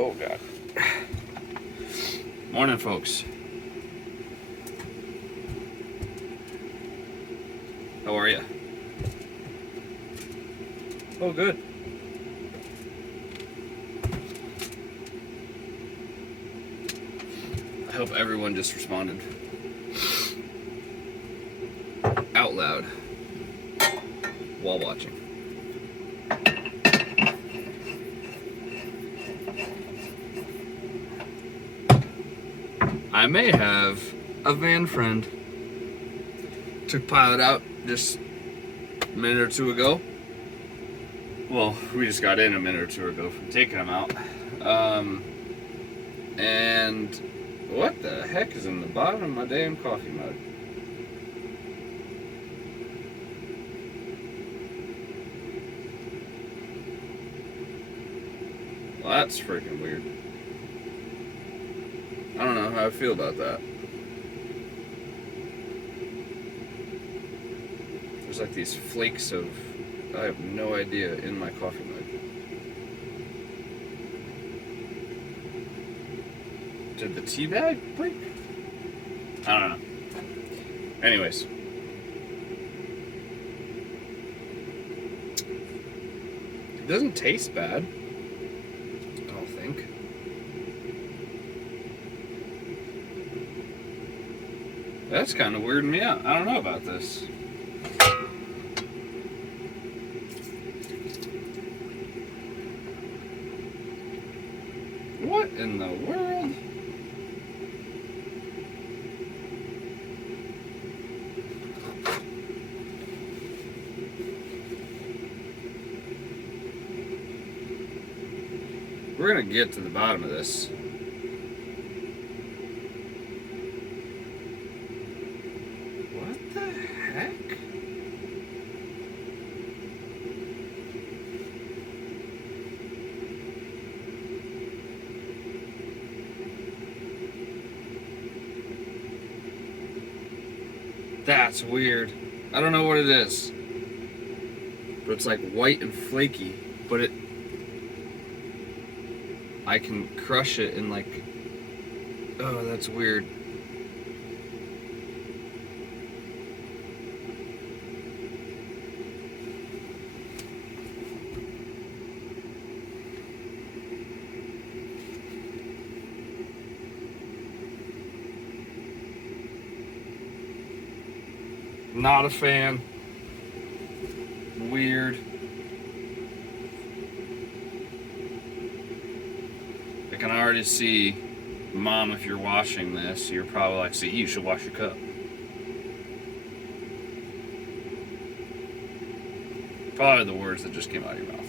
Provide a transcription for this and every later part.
Oh, God. Morning, folks. How are you? Oh, good. I hope everyone just responded out loud while watching. I may have a van friend. Took Pilot out just a minute or two ago. Well, we just got in a minute or two ago from taking him out. And what the heck is in the bottom of my damn coffee mug? Well, that's freaking weird. I don't know how I feel about that. There's like these flakes of, I have no idea, in my coffee mug. Did the tea bag break? I don't know. Anyways. It doesn't taste bad. I don't think. That's kind of weirding me out. I don't know about this. What in the world? We're gonna get to the bottom of this. What the heck? That's weird. I don't know what it is. But it's like white and flaky. But I can crush it and like, oh, that's weird. Not a fan. Weird. I can already see, Mom, if you're washing this, you're probably like, see, you should wash your cup. Probably the words that just came out of your mouth.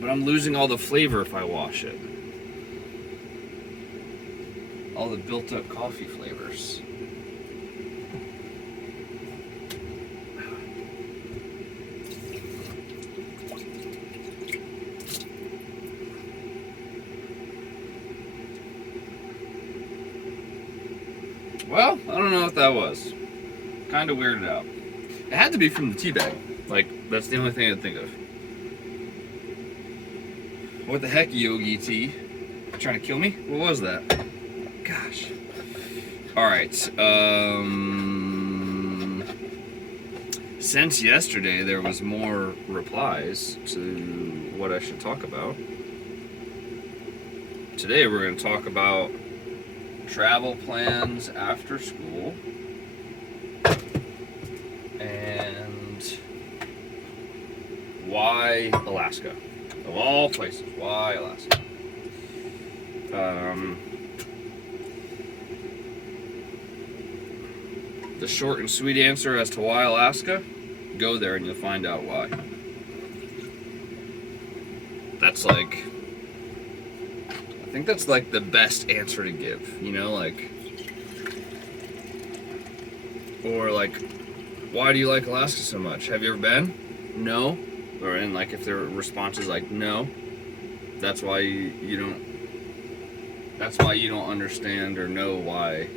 But I'm losing all the flavor if I wash it. All the built up coffee flavors. Well, I don't know what that was. Kind of weirded out. It had to be from the tea bag. Like, that's the only thing I could think of. What the heck, Yogi Tea? Trying to kill me? What was that? Gosh. Alright, since yesterday there was more replies to what I should talk about. Today we're going to talk about travel plans after school and why Alaska. Of all places, why Alaska? The short and sweet answer as to why Alaska, go there and you'll find out why. That's like, I think that's like the best answer to give, you know, like, or like, why do you like Alaska so much? Have you ever been? No. Or and like if their response is like no, that's why you don't. That's why you don't understand or know why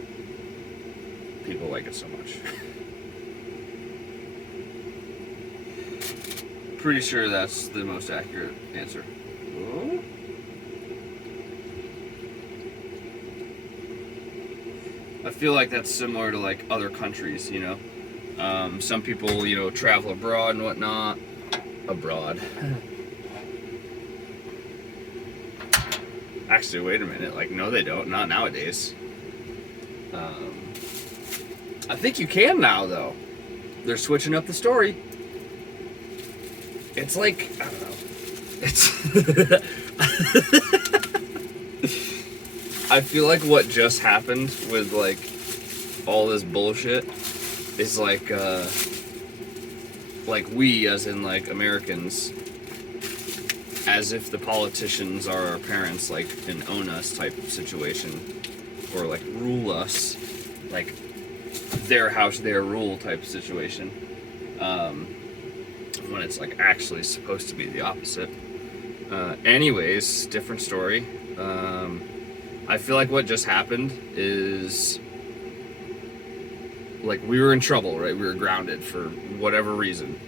people like it so much. Pretty sure that's the most accurate answer. I feel like that's similar to like other countries, you know. Some people, you know, travel abroad and whatnot. Abroad. Actually, wait a minute. Like, no, they don't. Not nowadays. I think you can now, though. They're switching up the story. It's like, I don't know. It's. I feel like what just happened with like all this bullshit is like we, as in like Americans, as if the politicians are our parents, like and own us type of situation, or like rule us, like their house, their rule type of situation. When it's like actually supposed to be the opposite. Anyways, different story. I feel like what just happened is like we were in trouble, right? We were grounded for whatever reason.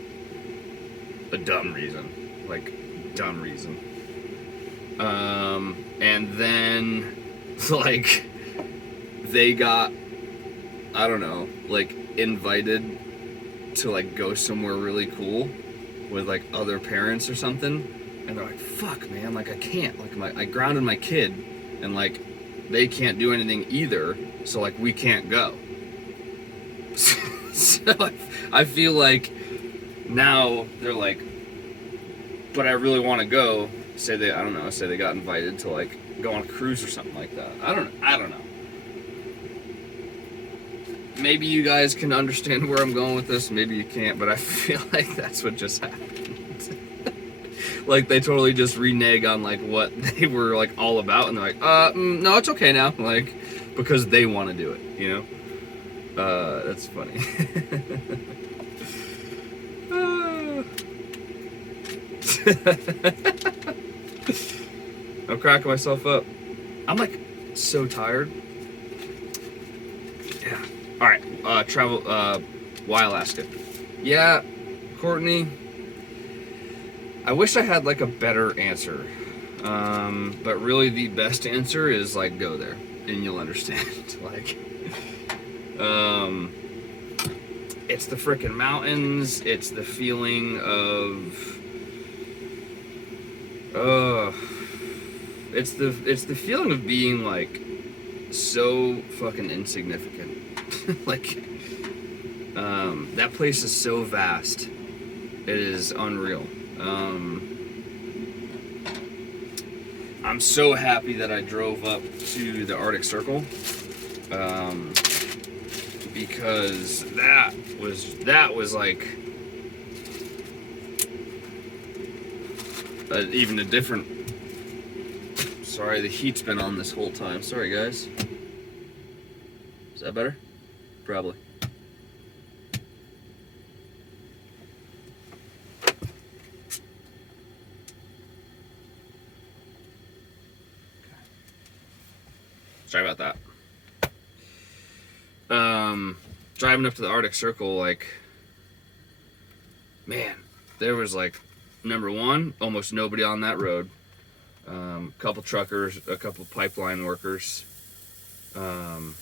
A dumb reason. Like, dumb reason. And then, like, they got, I don't know, like, invited to, like, go somewhere really cool with, like, other parents or something. And they're like, fuck, man, like, I can't. Like, I grounded my kid, and, like, they can't do anything either, so, like, we can't go. So I feel like now they're like, but I really want to go. Say they got invited to like go on a cruise or something like that. I don't know. Maybe you guys can understand where I'm going with this. Maybe you can't, but I feel like that's what just happened. Like they totally just renege on like what they were like all about, and they're like, no, it's okay now, like because they want to do it, you know. That's funny. I'm cracking myself up. I'm like so tired. Yeah. All right. Travel. Why Alaska? Yeah, Courtney. I wish I had like a better answer. But really, the best answer is like go there, and you'll understand. Like. It's the frickin' mountains. It's the feeling of, it's the feeling of being like so fucking insignificant. Like, that place is so vast. It is unreal. I'm so happy that I drove up to the Arctic Circle. Because that was like even a different. Sorry, the heat's been on this whole time. Sorry, guys. Is that better? Probably. Sorry about that. Driving up to the Arctic Circle, like, man, there was like, number one, almost nobody on that road. A couple truckers, a couple pipeline workers. Other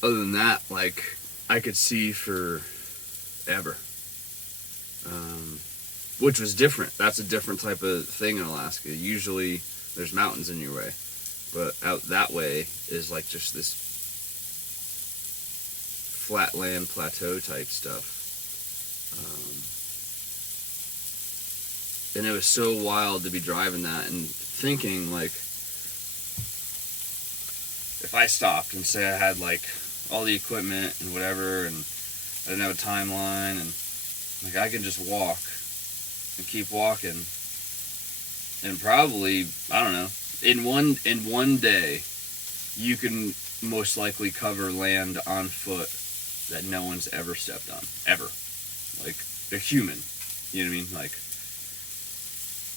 than that, like, I could see forever. Which was different. That's a different type of thing in Alaska. Usually, there's mountains in your way. But out that way is like just this flatland plateau type stuff. And it was so wild to be driving that and thinking like, if I stopped and say I had like all the equipment and whatever, and I didn't have a timeline, and like I can just walk and keep walking, and probably, I don't know, in one day, you can most likely cover land on foot that no one's ever stepped on, ever. Like, a human, you know what I mean? Like,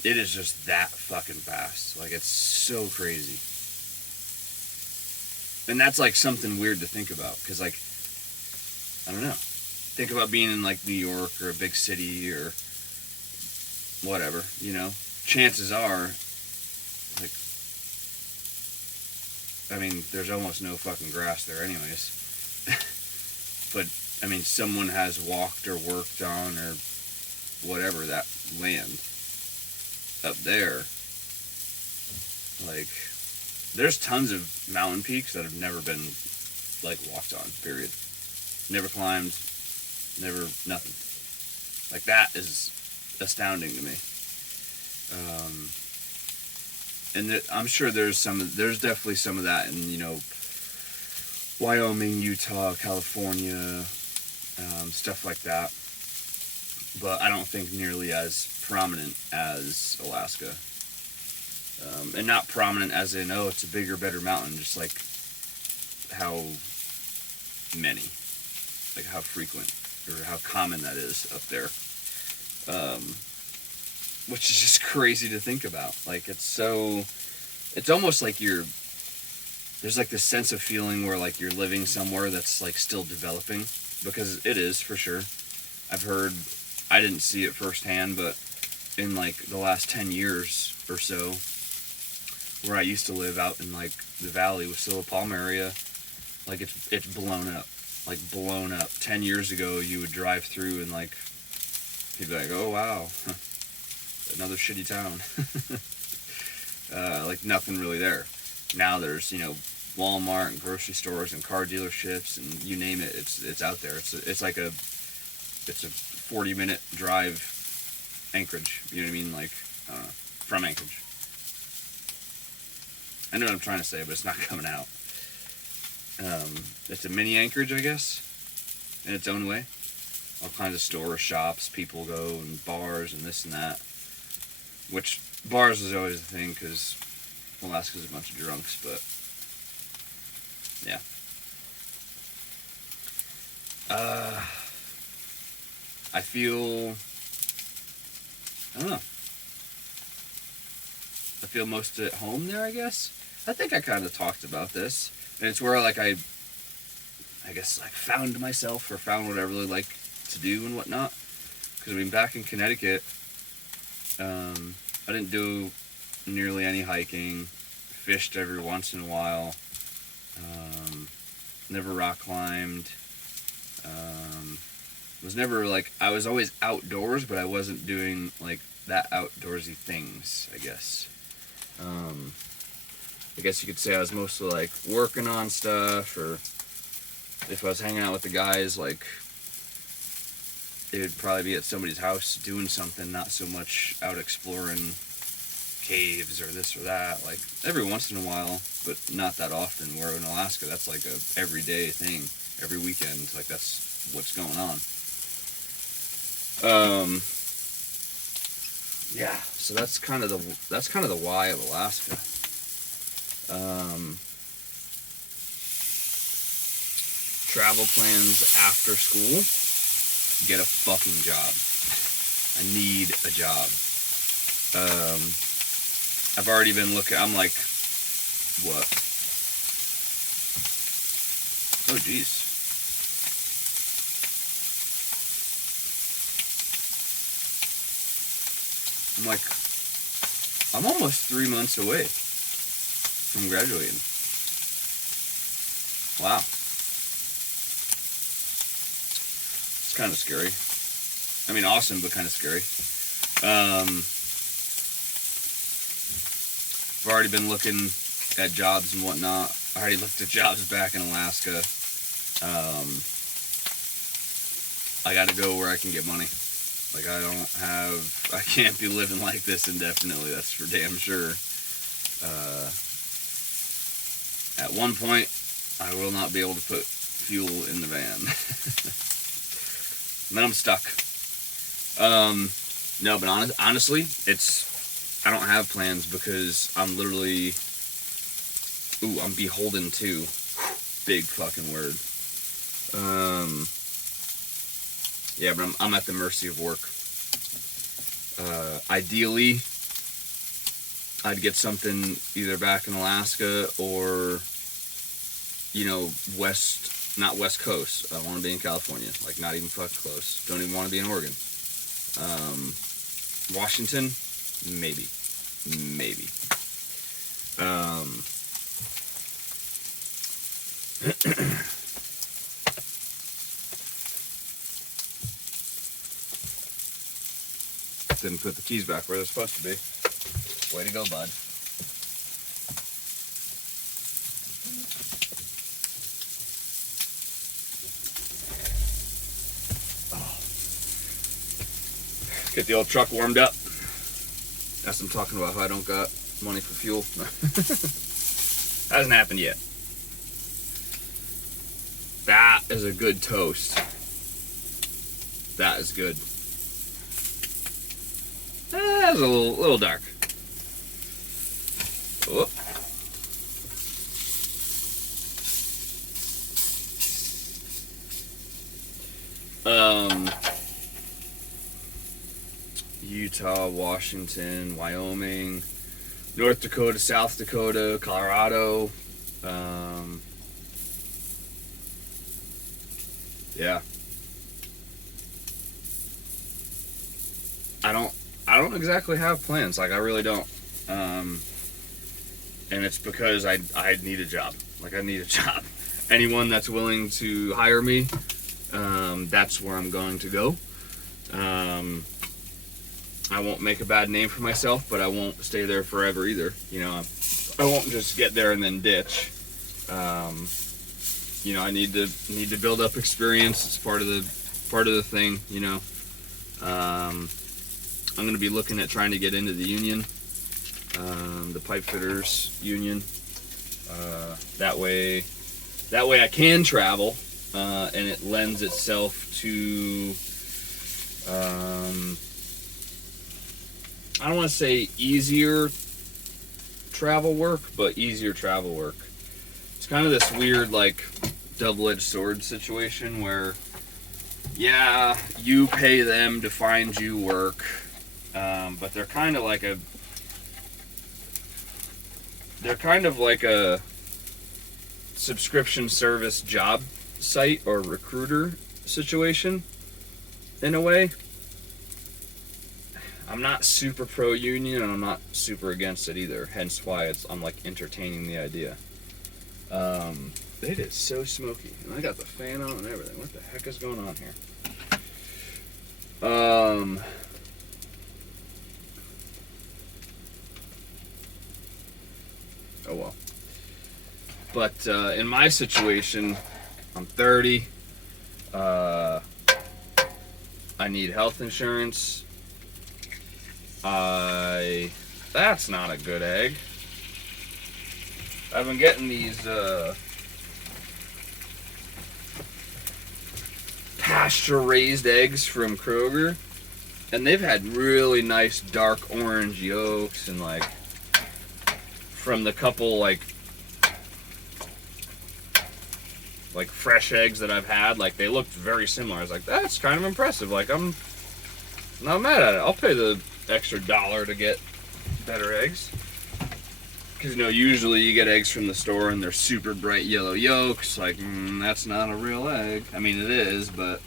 it is just that fucking fast. Like, it's so crazy. And that's, like, something weird to think about, because, like, I don't know. Think about being in, like, New York or a big city or whatever, you know? Chances are, like, I mean, there's almost no fucking grass there anyways. But, I mean, someone has walked or worked on or whatever that land up there. Like, there's tons of mountain peaks that have never been, like, walked on, period. Never climbed, never, nothing. Like, that is astounding to me. And I'm sure there's definitely some of that in, you know, Wyoming, Utah, California, stuff like that. But I don't think nearly as prominent as Alaska. And not prominent as in, oh, it's a bigger, better mountain, just like how many, like how frequent or how common that is up there. Which is just crazy to think about. Like, it's almost like there's like this sense of feeling where like you're living somewhere that's like still developing, because it is for sure. I've heard, I didn't see it firsthand, but in like the last 10 years or so, where I used to live out in like the valley, Wasilla Palm area, like it's blown up, like blown up. 10 years ago, you would drive through and like you'd be like, oh wow, another shitty town. Like nothing really there. Now there's, you know, Walmart and grocery stores and car dealerships and you name it, it's out there. It's like a 40-minute drive Anchorage, you know what I mean? Like, from Anchorage. I know what I'm trying to say, but it's not coming out. It's a mini Anchorage, I guess, in its own way. All kinds of stores, shops, people go, and bars, and this and that. Which, bars is always the thing, because Alaska's a bunch of drunks, but, yeah. I feel, I don't know. I feel most at home there, I guess. I think I kind of talked about this. And it's where, like, I guess, like, found myself, or found what I really like to do and whatnot. Because, I mean, back in Connecticut, I didn't do nearly any hiking. Fished every once in a while. Never rock climbed. Was never, like, I was always outdoors, but I wasn't doing, like, that outdoorsy things, I guess. I guess you could say I was mostly, like, working on stuff, or if I was hanging out with the guys, like, it would probably be at somebody's house doing something, not so much out exploring caves or this or that. Like, every once in a while, but not that often. Where in Alaska, that's like a everyday thing, every weekend. Like, that's what's going on. Yeah, so that's kind of the why of Alaska. Travel plans after school, get a fucking job. I need a job. I've already been looking, I'm like, what? Oh, geez. I'm like, I'm almost 3 months away from graduating. Wow. It's kind of scary. I mean, awesome, but kind of scary. I've already been looking at jobs and whatnot. I already looked at jobs back in Alaska. I gotta go where I can get money. Like, I can't be living like this indefinitely, that's for damn sure. At one point, I will not be able to put fuel in the van. And then I'm stuck. No, but honestly, I don't have plans, because I'm literally, I'm beholden to, big fucking word. Yeah, but I'm at the mercy of work. Ideally, I'd get something either back in Alaska or, you know, not West Coast. I want to be in California. Like, not even fucking close. Don't even want to be in Oregon. Washington, maybe. Didn't put the keys back where they're supposed to be. Way to go, bud. Get the old truck warmed up. That's what I'm talking about, how I don't got money for fuel. Hasn't happened yet. That is a good toast. That is good. That's a little dark. Whoop. Utah, Washington, Wyoming, North Dakota, South Dakota, Colorado. Yeah. I don't exactly have plans. Like, I really don't. And it's because I need a job. Like, I need a job. Anyone that's willing to hire me, that's where I'm going to go. I won't make a bad name for myself, but I won't stay there forever either. You know, I won't just get there and then ditch. You know, I need to build up experience. It's part of the thing. You know, I'm going to be looking at trying to get into the union, the pipe fitters union. That way I can travel, and it lends itself to. I don't want to say easier travel work, but easier travel work. It's kind of this weird, like, double-edged sword situation where, yeah, you pay them to find you work, but they're kind of like a subscription service job site or recruiter situation in a way. I'm not super pro-union, and I'm not super against it either. Hence why I'm like entertaining the idea. It is so smoky, and I got the fan on and everything. What the heck is going on here? Oh well. But in my situation, I'm 30. I need health insurance. That's not a good egg. I've been getting these pasture-raised eggs from Kroger, and they've had really nice dark orange yolks, and like from the couple like fresh eggs that I've had, like they looked very similar. I was like, that's kind of impressive. Like, I'm not mad at it. I'll pay the extra $1 to get better eggs. Because, you know, usually you get eggs from the store and they're super bright yellow yolks. Like, that's not a real egg. I mean, it is, but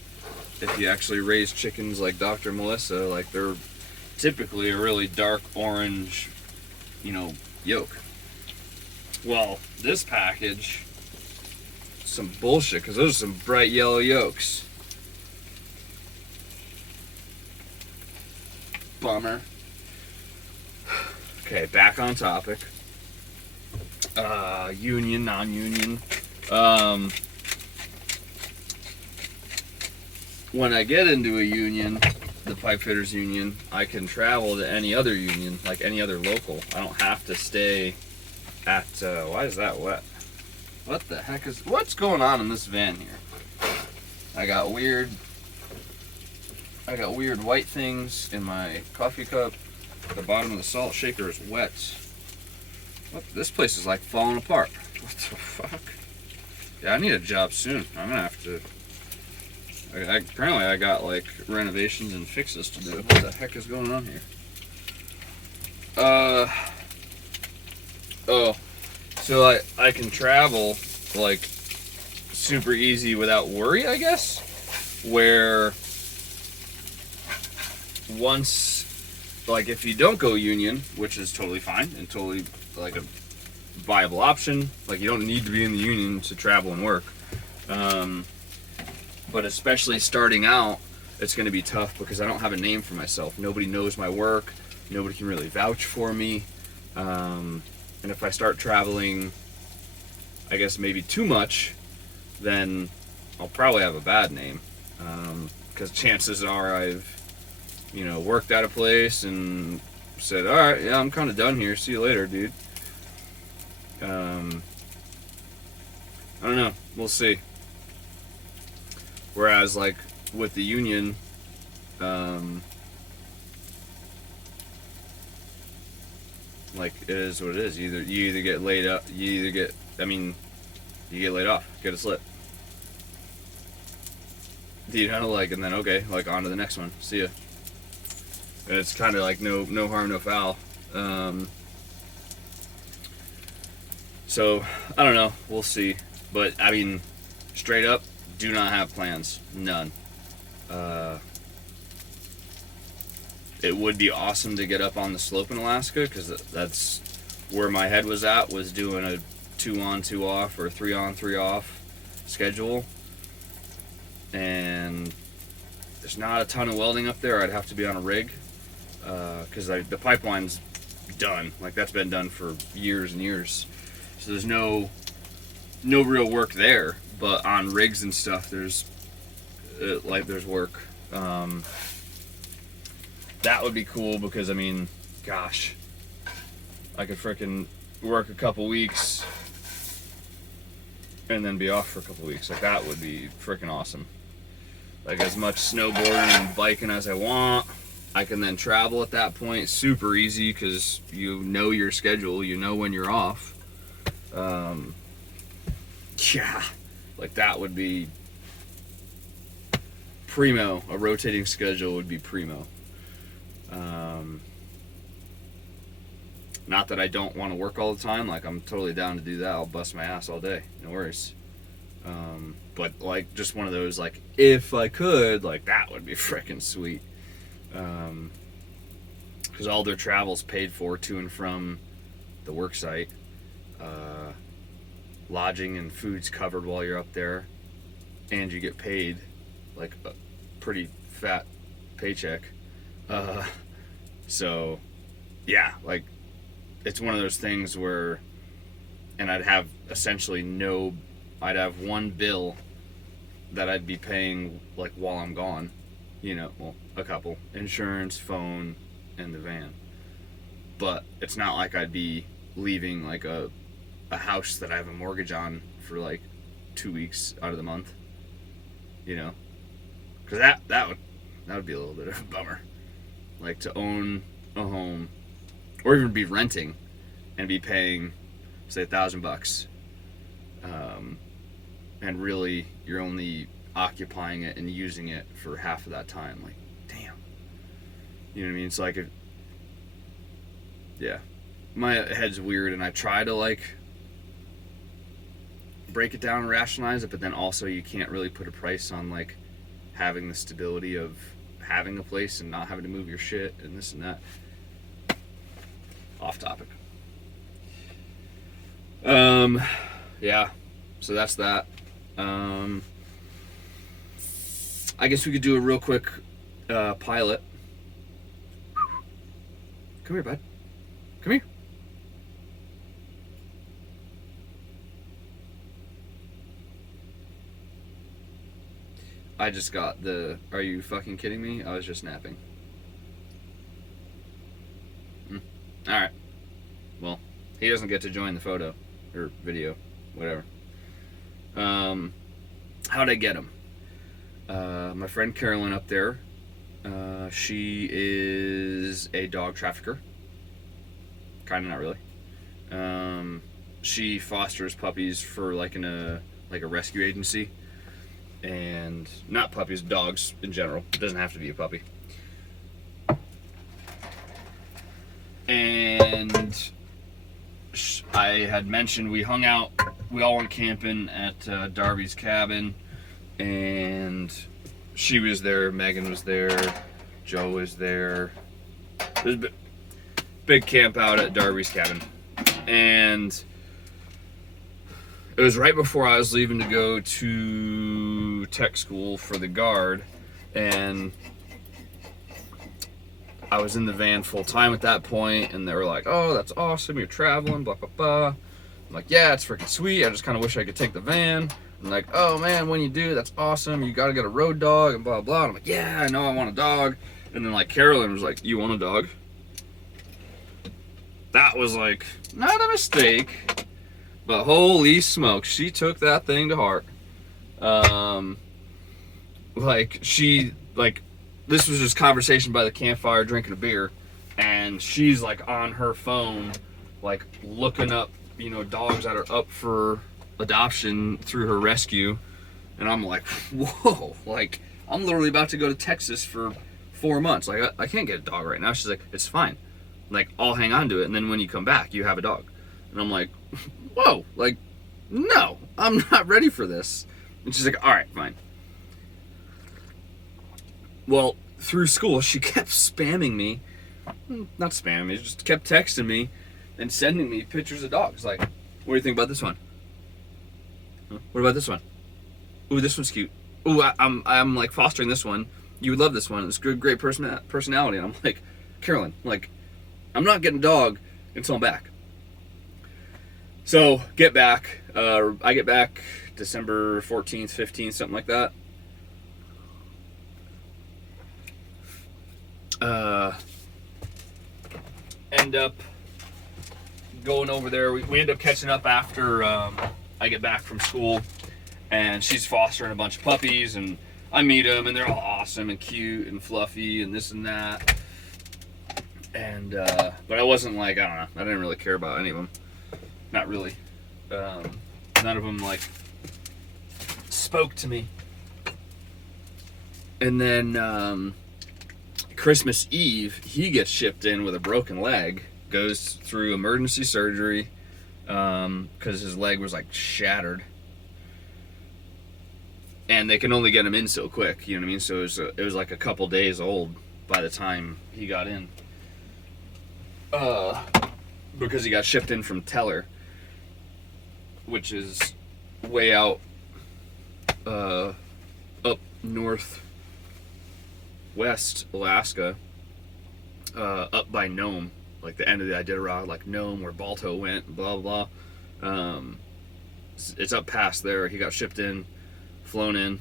if you actually raise chickens like Dr. Melissa, like, they're typically a really dark orange, you know, yolk. Well, this package, some bullshit, because those are some bright yellow yolks. Bummer. Okay, back on topic. Union, non-union. When I get into a union, the pipe fitters union, I can travel to any other union, like any other local. I don't have to stay at, why is that wet? What the heck what's going on in this van here? I got weird white things in my coffee cup. The bottom of the salt shaker is wet. What? This place is like falling apart. What the fuck? Yeah, I need a job soon. I'm gonna have to. Apparently, I got like renovations and fixes to do. What the heck is going on here? Oh, so I can travel like super easy without worry, I guess. Where once, like, if you don't go union, which is totally fine and totally like a viable option. Like, you don't need to be in the union to travel and work. But especially starting out, it's going to be tough because I don't have a name for myself. Nobody knows my work. Nobody can really vouch for me. And if I start traveling, I guess maybe too much, then I'll probably have a bad name. Because chances are I've, worked at a place and said, all right, yeah, I'm kind of done here. See you later, dude. I don't know. We'll see. Whereas, like, with the union, like, it is what it is. You either get laid up, you get laid off, get a slip. Like, and then, okay, like, on to the next one. See ya. And it's kind of like no harm, no foul. So, I don't know. We'll see. But, I mean, straight up, do not have plans. None. It would be awesome to get up on the slope in Alaska, because that's where my head was at, was doing a 2 on 2 off or 3 on 3 off schedule. And there's not a ton of welding up there. I'd have to be on a rig, because the pipeline's done. Like, that's been done for years and years. So there's no real work there. But on rigs and stuff, there's work. That would be cool because, I mean, gosh, I could frickin' work a couple weeks and then be off for a couple weeks. Like, that would be frickin' awesome. Like, as much snowboarding and biking as I want. I can then travel at that point super easy because you know your schedule, you know when you're off. Yeah, like, that would be primo. A rotating schedule would be primo. Not that I don't want to work all the time. Like, I'm totally down to do that. I'll bust my ass all day. No worries. But, like, just one of those, like, if I could, like, that would be freaking sweet. Because all their travel's paid for to and from the work site. Lodging and food's covered while you're up there. And you get paid, like, a pretty fat paycheck. So, yeah, like, it's one of those things where, and I'd have essentially I'd have one bill that I'd be paying, like, while I'm gone. Well, a couple. Insurance, phone, and the van. But it's not like I'd be leaving, like, a house that I have a mortgage on for, like, 2 weeks out of the month. Because that would be a little bit of a bummer. Like, to own a home, or even be renting and be paying, say, $1,000, and really you're only occupying it and using it for half of that time. Like, damn. You know what I mean? It's like, yeah, my head's weird, and I try to, like, break it down and rationalize it, but then also you can't really put a price on, like, having the stability of having a place and not having to move your shit and this and that. Off topic. Yeah, so that's that. I guess we could do a real quick pilot. Come here, bud. Come here. I just got are you fucking kidding me? I was just napping. Alright. Well, he doesn't get to join the photo. Or video. Whatever. How'd I get him? My friend Carolyn up there. She is a dog trafficker. Kinda, not really. She fosters puppies for, like, a rescue agency. And not puppies, dogs in general. It doesn't have to be a puppy. And I had mentioned we hung out, we all went camping at Darby's cabin, and she was there, Megan was there, Joe was there. There's a big camp out at Darby's cabin. And it was right before I was leaving to go to tech school for the Guard, and I was in the van full time at that point, and they were like, "Oh, that's awesome, you're traveling, blah, blah, blah." I'm like, "Yeah, it's freaking sweet. I just kind of wish I could take the van." I'm like, "Oh man, when you do, that's awesome. You got to get a road dog," and blah, blah. And I'm like, "Yeah, I know I want a dog." And then like Carolyn was like, "You want a dog?" That was like, not a mistake, but holy smokes, she took that thing to heart. This was just conversation by the campfire drinking a beer, and she's like on her phone, like looking up, dogs that are up for adoption through her rescue. And I'm like, whoa, like I'm literally about to go to Texas for 4 months. Like I can't get a dog right now. She's like, it's fine. Like I'll hang on to it, and then when you come back, you have a dog. And I'm like, whoa, like no, I'm not ready for this. And she's like, all right, fine. Well, through school, she kept spamming me. Not spamming me, just kept texting me and sending me pictures of dogs. Like, what do you think about this one? Huh? What about this one? Ooh, this one's cute. Ooh, I'm like fostering this one. You would love this one. It's great personality. And I'm like, Carolyn, like, I'm not getting a dog until I'm back. So, get back. I get back December 14th, 15th, something like that. End up going over there. We end up catching up after I get back from school, and she's fostering a bunch of puppies, and I meet them, and they're all awesome and cute and fluffy and this and that. And but I wasn't like, I don't know, I didn't really care about any of them. Not really. None of them like spoke to me. And then Christmas Eve, he gets shipped in with a broken leg, goes through emergency surgery because his leg was like shattered, and they can only get him in so quick, you know what I mean? So it was like a couple days old by the time he got in, because he got shipped in from Teller, which is way out up north west Alaska, up by Nome, like the end of the Iditarod, like Nome where Balto went, blah blah. It's up past there. He got shipped in, flown in,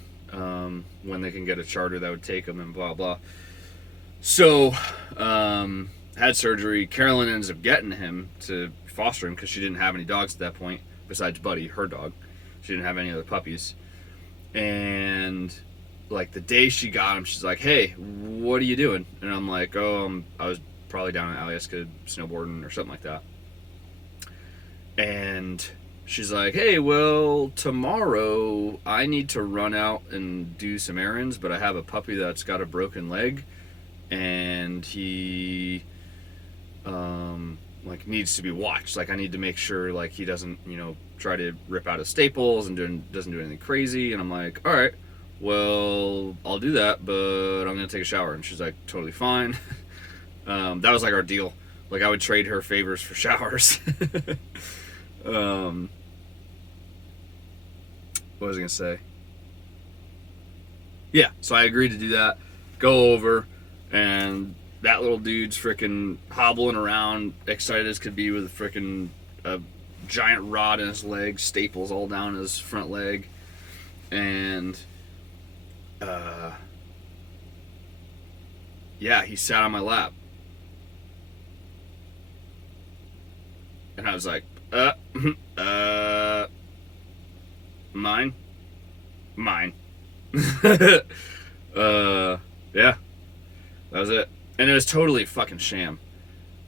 when they can get a charter that would take him, and blah blah. So had surgery. Carolyn ends up getting him to foster him because she didn't have any dogs at that point besides Buddy, her dog. She didn't have any other puppies. And like the day she got him, she's like, "Hey, what are you doing?" And I'm like, "Oh, I was probably down in Alyeska snowboarding or something like that." And she's like, "Hey, well, tomorrow I need to run out and do some errands, but I have a puppy that's got a broken leg, and he like needs to be watched. Like I need to make sure like he doesn't, try to rip out his staples and doesn't do anything crazy." And I'm like, "All right, well, I'll do that, but I'm gonna take a shower." And she's like, "Totally fine." That was like our deal. Like I would trade her favors for showers. What was I gonna say? Yeah, so I agreed to do that. Go over, and that little dude's freaking hobbling around, excited as could be, with a freaking giant rod in his leg, staples all down his front leg, and yeah, he sat on my lap, and I was like, mine. Yeah, that was it. And it was totally fucking sham.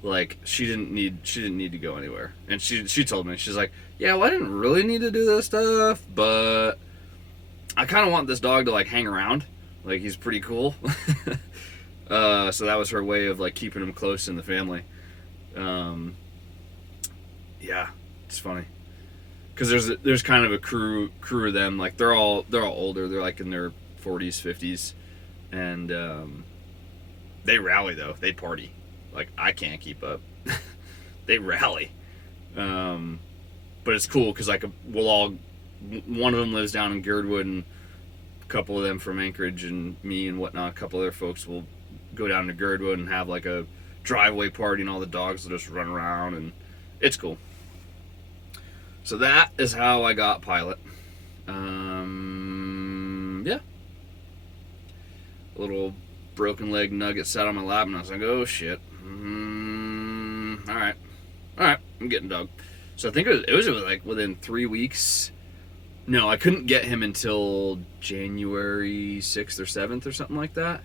Like she didn't need to go anywhere. And she told me, she's like, "Yeah, well, I didn't really need to do this stuff, but I kind of want this dog to like hang around. Like he's pretty cool." So that was her way of like keeping him close in the family. Yeah, it's funny because there's kind of a crew of them. Like they're all older. They're like in their 40s, 50s, and they rally though. They party. Like I can't keep up. They rally. But it's cool because like one of them lives down in Girdwood, and a couple of them from Anchorage, and me and whatnot, a couple of their folks will go down to Girdwood and have like a driveway party, and all the dogs will just run around, and it's cool. So that is how I got Pilot. Yeah. A little broken leg nugget sat on my lap, and I was like, oh shit. All right, I'm getting dog. So I think it was like within 3 weeks. No, I couldn't get him until January 6th or 7th or something like that.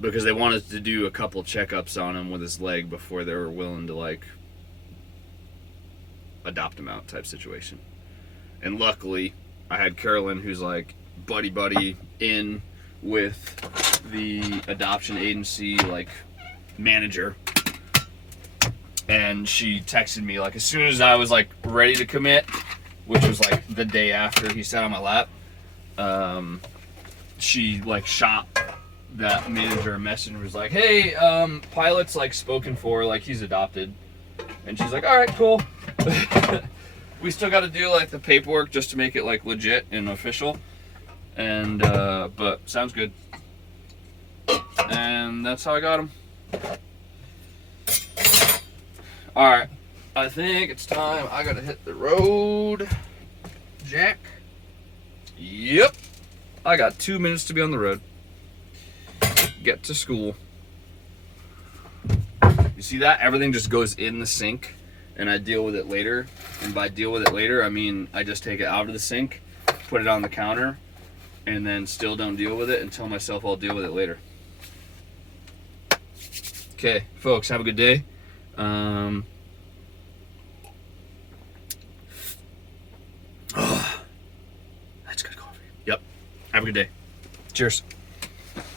Because they wanted to do a couple checkups on him with his leg before they were willing to like adopt him out type situation. And luckily, I had Carolyn, who's like buddy in with the adoption agency like manager, and she texted me like as soon as I was like ready to commit, which was like the day after he sat on my lap. She like shot that manager a message and was like, hey, Pilot's like spoken for, like he's adopted. And she's like, all right, cool. We still got to do like the paperwork just to make it like legit and official. And but sounds good. And that's how I got him. All right, I think it's time. I gotta hit the road, Jack. Yep, I got 2 minutes to be on the road. Get to school. You see that? Everything just goes in the sink, and I deal with it later. And by deal with it later, I mean I just take it out of the sink, put it on the counter, and then still don't deal with it and tell myself I'll deal with it later. Okay, folks, have a good day. That's good coffee. Yep. Have a good day. Cheers.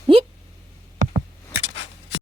Whoop.